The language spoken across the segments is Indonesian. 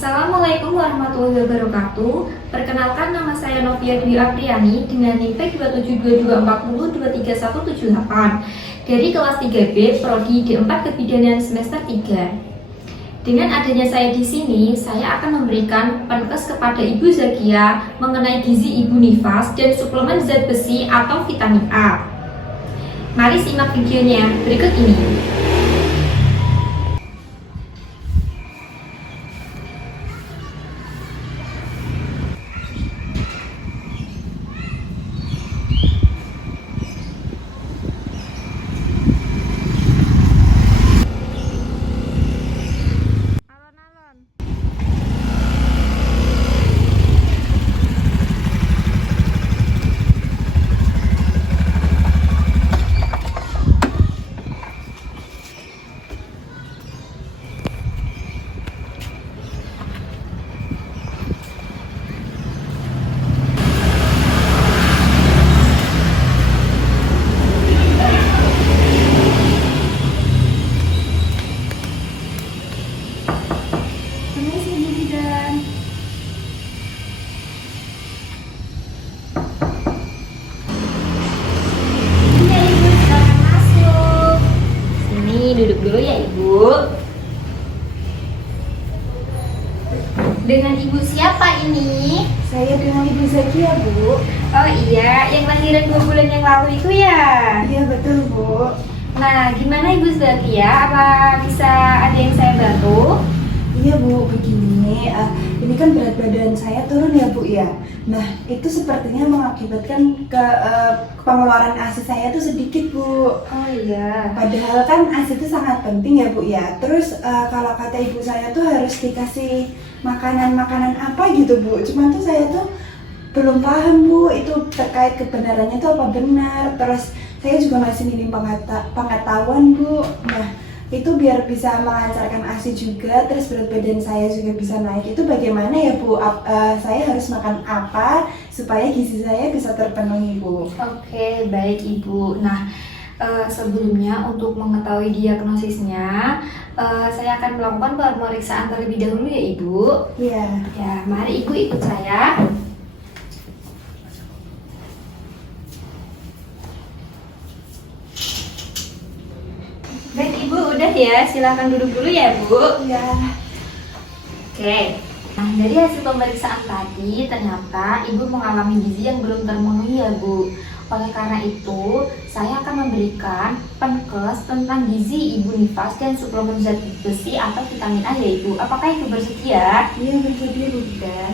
Assalamualaikum warahmatullahi wabarakatuh. Perkenalkan, nama saya Novia Dwi Apriani dengan NIM 2722402378 dari kelas 3B Prodi D4 Kebidanan semester 3. Dengan adanya saya di sini, saya akan memberikan penkes kepada Ibu Zakia mengenai gizi Ibu nifas dan suplemen zat besi atau vitamin A. Mari simak videonya berikut ini. Duduk dulu ya Ibu. Dengan Ibu siapa ini? Saya dengan Ibu Zakia, Bu. Oh iya, yang lahiran 2 bulan yang lalu itu ya? Iya, betul, Bu. Nah, gimana Ibu Zakia? Apa bisa ada yang saya bantu? Iya, Bu, begini. Ini kan berat badan saya turun ya, Bu, ya. Nah, itu sepertinya mengakibatkan pengeluaran ASI saya tuh sedikit, Bu. Oh iya. Padahal kan ASI itu sangat penting ya, Bu, ya. Terus kalau kata ibu saya tuh harus dikasih makanan-makanan apa gitu, Bu. Cuman tuh saya tuh belum paham, Bu, itu terkait kebenarannya tuh apa benar. Terus saya juga masih minim pengetahuan, Bu. Nah, itu biar bisa melancarkan ASI juga, terus berat badan saya juga bisa naik. Itu bagaimana ya, Bu? Saya harus makan apa supaya gizi saya bisa terpenuhi, Bu? Oke, baik Ibu. Nah, sebelumnya untuk mengetahui diagnosisnya, saya akan melakukan pemeriksaan terlebih dahulu ya Ibu. Iya. Ya, mari Ibu ikut saya. Baik Ibu, udah ya, silahkan duduk dulu ya Bu. Iya. Oke. Nah, dari hasil pemeriksaan tadi ternyata Ibu mengalami gizi yang belum terpenuhi ya Bu. Oleh karena itu, saya akan memberikan penkes tentang gizi Ibu nifas dan suplemen zat besi atau vitamin A ya Ibu. Apakah Ibu bersedia? Iya, bersedia, Bu.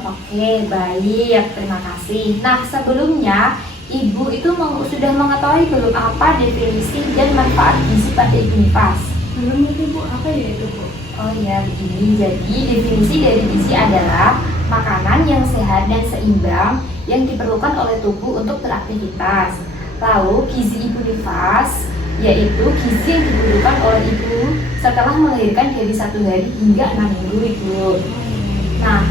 Oke, baik. Terima kasih. Nah, sebelumnya Ibu itu sudah mengetahui belum apa definisi dan manfaat gizi pada Ibu nifas? Belum itu, Bu. Apa ya itu, Bu? Oh ya, begini. Jadi definisi dari gizi adalah makanan yang sehat dan seimbang yang diperlukan oleh tubuh untuk beraktivitas. Lalu gizi Ibu nifas yaitu gizi yang dibutuhkan oleh ibu setelah melahirkan dari 1 hari hingga 6 minggu Ibu. Nah,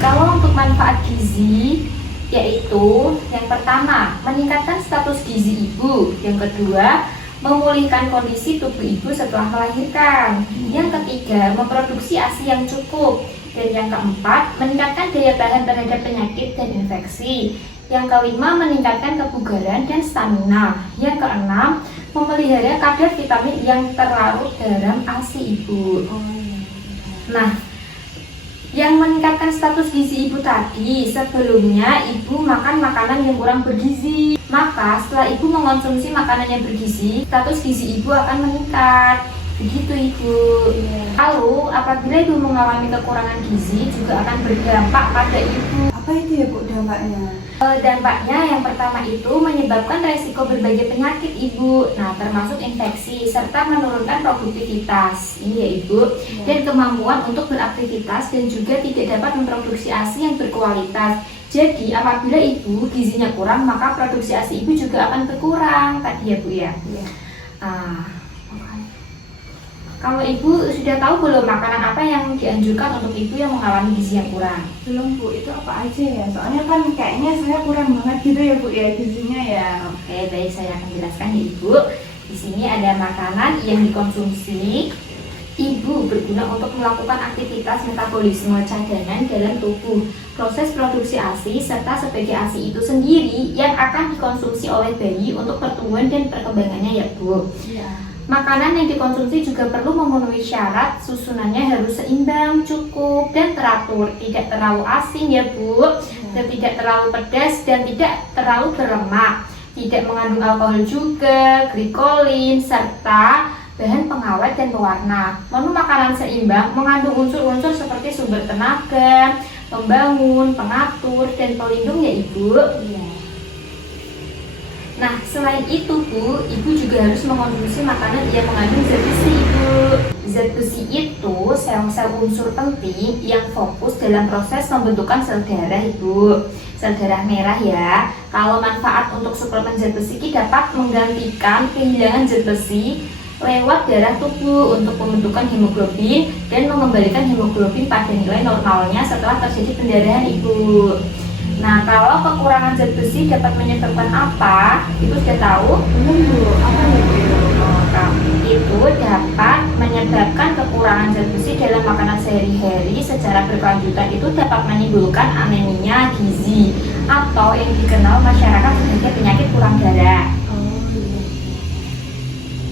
kalau untuk manfaat gizi yaitu yang pertama meningkatkan status gizi ibu, yang kedua memulihkan kondisi tubuh ibu setelah melahirkan, yang ketiga memproduksi ASI yang cukup, dan yang keempat meningkatkan daya tahan terhadap penyakit dan infeksi, yang kelima meningkatkan kebugaran dan stamina, yang keenam memelihara kadar vitamin yang terlarut dalam ASI ibu. Nah, yang meningkatkan status gizi ibu tadi, sebelumnya ibu makan makanan yang kurang bergizi. Maka setelah ibu mengonsumsi makanan yang bergizi, status gizi ibu akan meningkat. Begitu Ibu. Lalu apabila ibu mengalami kekurangan gizi juga akan berdampak pada ibu. Apa itu ya, Bu, dampaknya? Dampaknya yang pertama itu menyebabkan resiko berbagai penyakit Ibu. Nah, termasuk infeksi serta menurunkan produktivitas. Ini ya Ibu. Dan kemampuan untuk beraktivitas dan juga tidak dapat memproduksi ASI yang berkualitas. Jadi apabila ibu gizinya kurang, maka produksi ASI ibu juga akan berkurang tadi ya Bu ya. Iya. Kalau ibu sudah tahu belum makanan apa yang dianjurkan untuk ibu yang mengalami gizi yang kurang? Belum, Bu. Itu apa aja ya? Soalnya kan kayaknya saya kurang banget gitu ya, Bu, ya gizinya ya. Oke, baik, saya akan jelaskan ya Ibu. Di sini ada makanan yang dikonsumsi Ibu berguna untuk melakukan aktivitas metabolisme cadangan dalam tubuh, proses produksi ASI, serta sebagai ASI itu sendiri yang akan dikonsumsi oleh bayi untuk pertumbuhan dan perkembangannya ya Bu. Iya. Makanan yang dikonsumsi juga perlu memenuhi syarat susunannya harus seimbang, cukup, dan teratur. Tidak terlalu asin ya Bu, dan tidak terlalu pedas dan tidak terlalu berlemak. Tidak mengandung alkohol juga, glikolin, serta bahan pengawet dan pewarna. Menu makanan seimbang mengandung unsur-unsur seperti sumber tenaga, pembangun, pengatur, dan pelindung ya Ibu. Iya. Nah, selain itu Bu, Ibu juga harus mengkonsumsi makanan yang mengandung zat besi Ibu. Zat besi itu sel-sel unsur penting yang fokus dalam proses pembentukan sel darah Ibu. Sel darah merah ya. Kalau manfaat untuk suplemen zat besi ini dapat menggantikan kehilangan zat besi lewat darah tubuh untuk pembentukan hemoglobin dan mengembalikan hemoglobin pada nilai normalnya setelah terjadi pendarahan Ibu. Nah, kalau kekurangan zat besi dapat menyebabkan apa? Ibu sudah tahu? Belum Bu, apa ya Bu itu? Itu dapat menyebabkan kekurangan zat besi dalam makanan sehari-hari secara berkelanjutan. Itu dapat menimbulkan anemia gizi atau yang dikenal masyarakat sebagai penyakit kurang darah. Oh iya.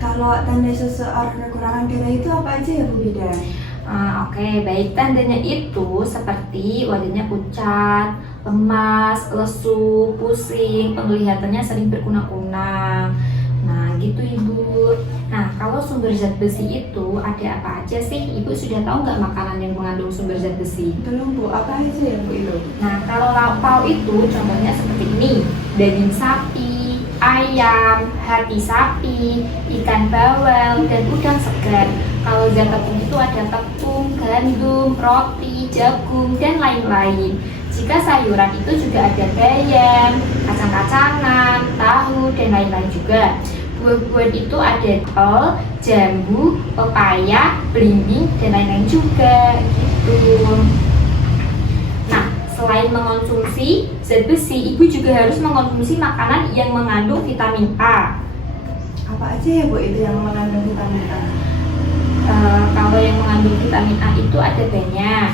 Kalau tanda seseorang kekurangan darah itu apa aja ya Bu Bidan? Oke, baik. Tandanya itu seperti wajahnya pucat, lemas, lesu, pusing, penglihatannya sering berkunang-kunang. Nah, gitu Ibu. Nah, kalau sumber zat besi itu ada apa aja sih? Ibu sudah tahu nggak makanan yang mengandung sumber zat besi? Belum Bu, apa aja ya Bu itu? Nah, kalau lauk pauk itu contohnya seperti ini: daging sapi, ayam, hati sapi, ikan bawal, dan udang segar. Kalau zat tepung itu ada tepung, gandum, roti, jagung, dan lain-lain. Jika sayuran itu juga ada bayam, kacang-kacangan, tahu, dan lain-lain juga. Buah-buahan itu ada apel, jambu, pepaya, belimbing, dan lain-lain juga gitu. Nah, selain mengonsumsi zat besi, Ibu juga harus mengonsumsi makanan yang mengandung vitamin A. Apa aja ya Bu itu yang mengandung vitamin A? Kalau yang mengandung vitamin A itu ada banyak.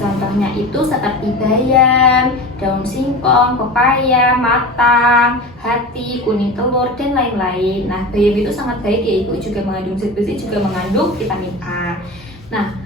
Contohnya itu seperti bayam, daun singkong, pepaya, matang, hati, kuning telur, dan lain-lain. Nah, bayam itu sangat baik ya Ibu, juga mengandung zat besi, juga mengandung vitamin A. Nah,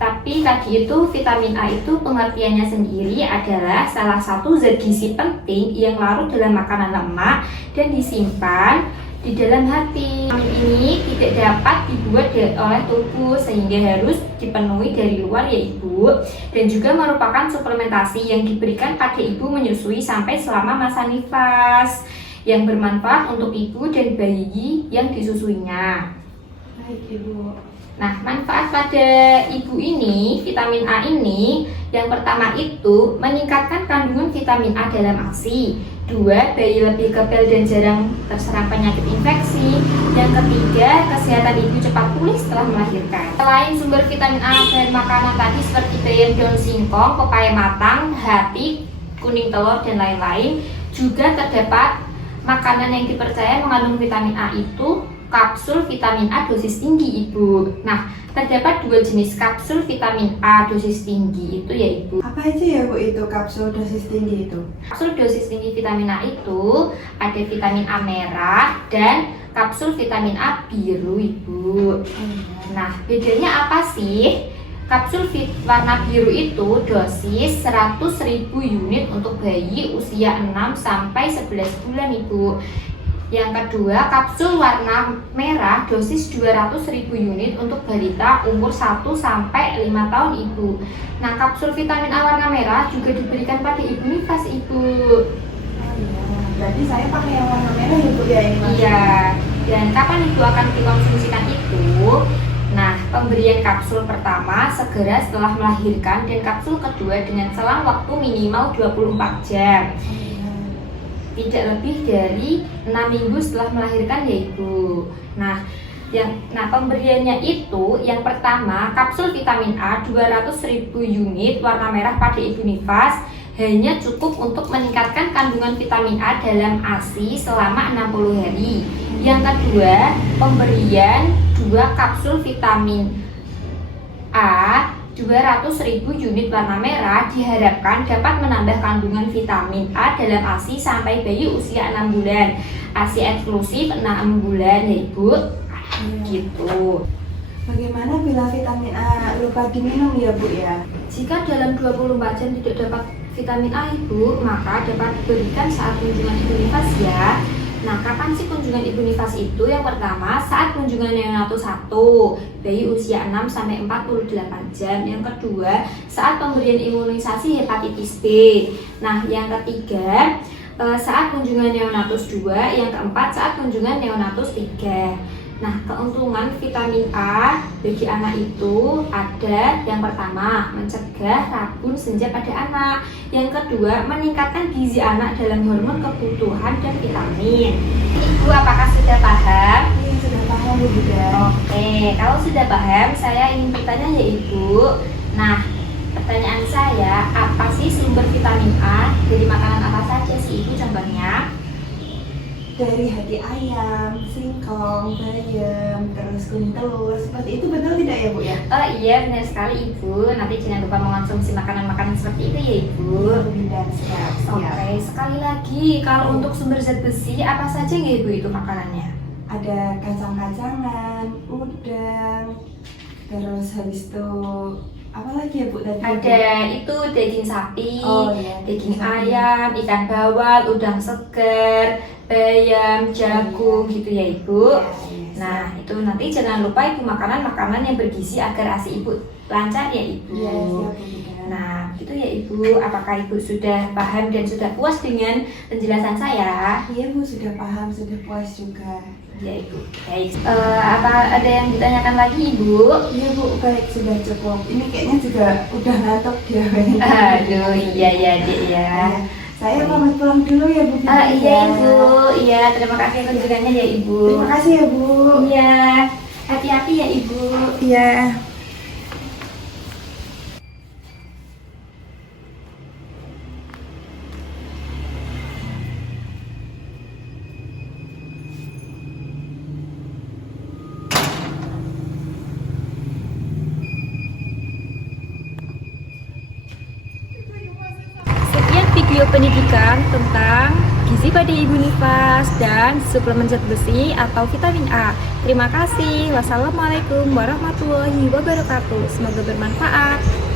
tapi tadi itu vitamin A itu pengertiannya sendiri adalah salah satu zat gizi penting yang larut dalam makanan lemak dan disimpan di dalam hati. Vitamin ini tidak dapat dibuat oleh tubuh sehingga harus dipenuhi dari luar ya Ibu, dan juga merupakan suplementasi yang diberikan pada ibu menyusui sampai selama masa nifas yang bermanfaat untuk ibu dan bayi yang disusuinya. Baik Ibu. Nah, manfaat pada ibu ini, vitamin A ini, yang pertama itu meningkatkan kandungan vitamin A dalam ASI. 2. Bayi lebih kebal dan jarang terserang penyakit infeksi. Yang ketiga, kesehatan ibu cepat pulih setelah melahirkan. Selain sumber vitamin A dari makanan tadi seperti bayam, daun singkong, pepaya matang, hati, kuning telur, dan lain-lain, juga terdapat makanan yang dipercaya mengandung vitamin A itu kapsul vitamin A dosis tinggi Ibu. Nah, terdapat 2 jenis kapsul vitamin A dosis tinggi itu ya Ibu. Apa aja ya Bu itu kapsul dosis tinggi itu? Kapsul dosis tinggi vitamin A itu ada vitamin A merah dan kapsul vitamin A biru Ibu. Nah, bedanya apa sih? Kapsul warna biru itu dosis 100.000 unit untuk bayi usia 6 sampai 11 bulan Ibu. Yang kedua, kapsul warna merah dosis 200.000 unit untuk balita umur 1 sampai 5 tahun Ibu. Nah, kapsul vitamin A warna merah juga diberikan pada ibu nifas Ibu. Oh iya, berarti saya pakai yang warna merah ya Bu ya ini Mas? Iya, dan kapan Ibu akan dikonsumsikan itu? Nah, pemberian kapsul pertama segera setelah melahirkan dan kapsul kedua dengan selang waktu minimal 24 jam. Tidak lebih dari 6 minggu setelah melahirkan ya Ibu. Nah, pemberiannya itu yang pertama kapsul vitamin A 200.000 unit warna merah pada ibu nifas hanya cukup untuk meningkatkan kandungan vitamin A dalam ASI selama 60 hari. Yang kedua, pemberian 2 kedua, kapsul vitamin A 200.000 unit warna merah diharapkan dapat menambah kandungan vitamin A dalam ASI sampai bayi usia 6 bulan. ASI eksklusif 6 bulan ya Ibu. Gitu. Bagaimana bila vitamin A lupa diminum ya Bu ya? Jika dalam 24 jam tidak dapat vitamin A Ibu, maka dapat diberikan saat kunjungan Ibu nifas ya. Nah, kapan sih kunjungan Ibu nifas itu? Yang pertama, saat kunjungan neonatus 1, bayi usia 6 sampai 48 jam. Yang kedua, saat pemberian imunisasi hepatitis B. Nah, yang ketiga, saat kunjungan neonatus 2, yang keempat saat kunjungan neonatus 3. Nah, keuntungan vitamin A bagi anak itu ada yang pertama, mencegah rabun senja pada anak. Yang kedua, meningkatkan gizi anak dalam hormon kebutuhan dan vitamin. Ibu apakah sudah paham? Iya, sudah paham Bu Bunda. Oke, kalau sudah paham, saya ingin bertanya ya Ibu. Nah, pertanyaan saya, apa sih sumber vitamin A? Dari makanan apa saja sih Ibu contohnya? Dari hati ayam, singkong, bayam, terus kuning telur, seperti itu betul tidak ya Bu ya? Oh iya, benar sekali Ibu. Nanti jangan lupa mengonsumsi makanan-makanan seperti itu ya Ibu. Bunda, siap. Oke, sekali lagi, kalau untuk sumber zat besi, apa saja ya Ibu itu makanannya? Ada kacang-kacangan, udang, terus habis itu apa lagi ya Bu tadi? Ada itu daging sapi, Oh, iya. daging ayam, ikan bawal, udang segar, bayam, jagung gitu ya Ibu. Iya, Nah, itu nanti jangan lupa Ibu makanan-makanan yang bergizi agar ASI Ibu lancar ya Ibu. iya, siap Bu Bunda. Nah, gitu ya Ibu. Apakah Ibu sudah paham dan sudah puas dengan penjelasan saya? Iya Bu, sudah paham, sudah puas juga. Ya Ibu. Baik. Apa ada yang ditanyakan lagi Ibu? Iya Bu, baik, sudah cukup. Ini kayaknya juga udah ngantuk ya. Aduh, iya ya Dek ya. Saya pamit pulang dulu ya Bu. Iya Ibu. Iya, terima kasih kunjungannya ya Ibu. Terima kasih ya Bu. Iya. Hati-hati ya Ibu. Iya. Sekian video pendidikan tentang gizi pada Ibu nifas dan suplemen zat besi atau vitamin A. Terima kasih. Wassalamualaikum warahmatullahi wabarakatuh. Semoga bermanfaat.